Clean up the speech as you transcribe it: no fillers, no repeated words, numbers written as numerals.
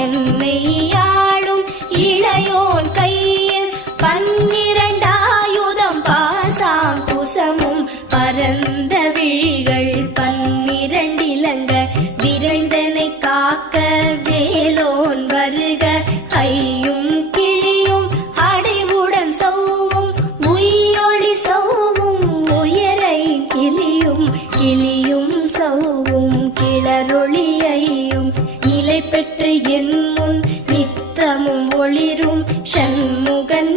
என்னை ஆளும் இளையோன் கையில் 12 பாசாம் குசமும் பரந்த விழிகள் 12 இலங்க விரைந்தனை காக்க வேலோன் வருக ஐயும் கிளியும் அடைவுடன் சௌவும் உயிரொளி சௌவும் உயரை கிளியும் கிளியும் சௌவும் கிளரொளியையும் நிலை பெற்று என் முன் நித்தமும் ஒளிரும் சண்முகன்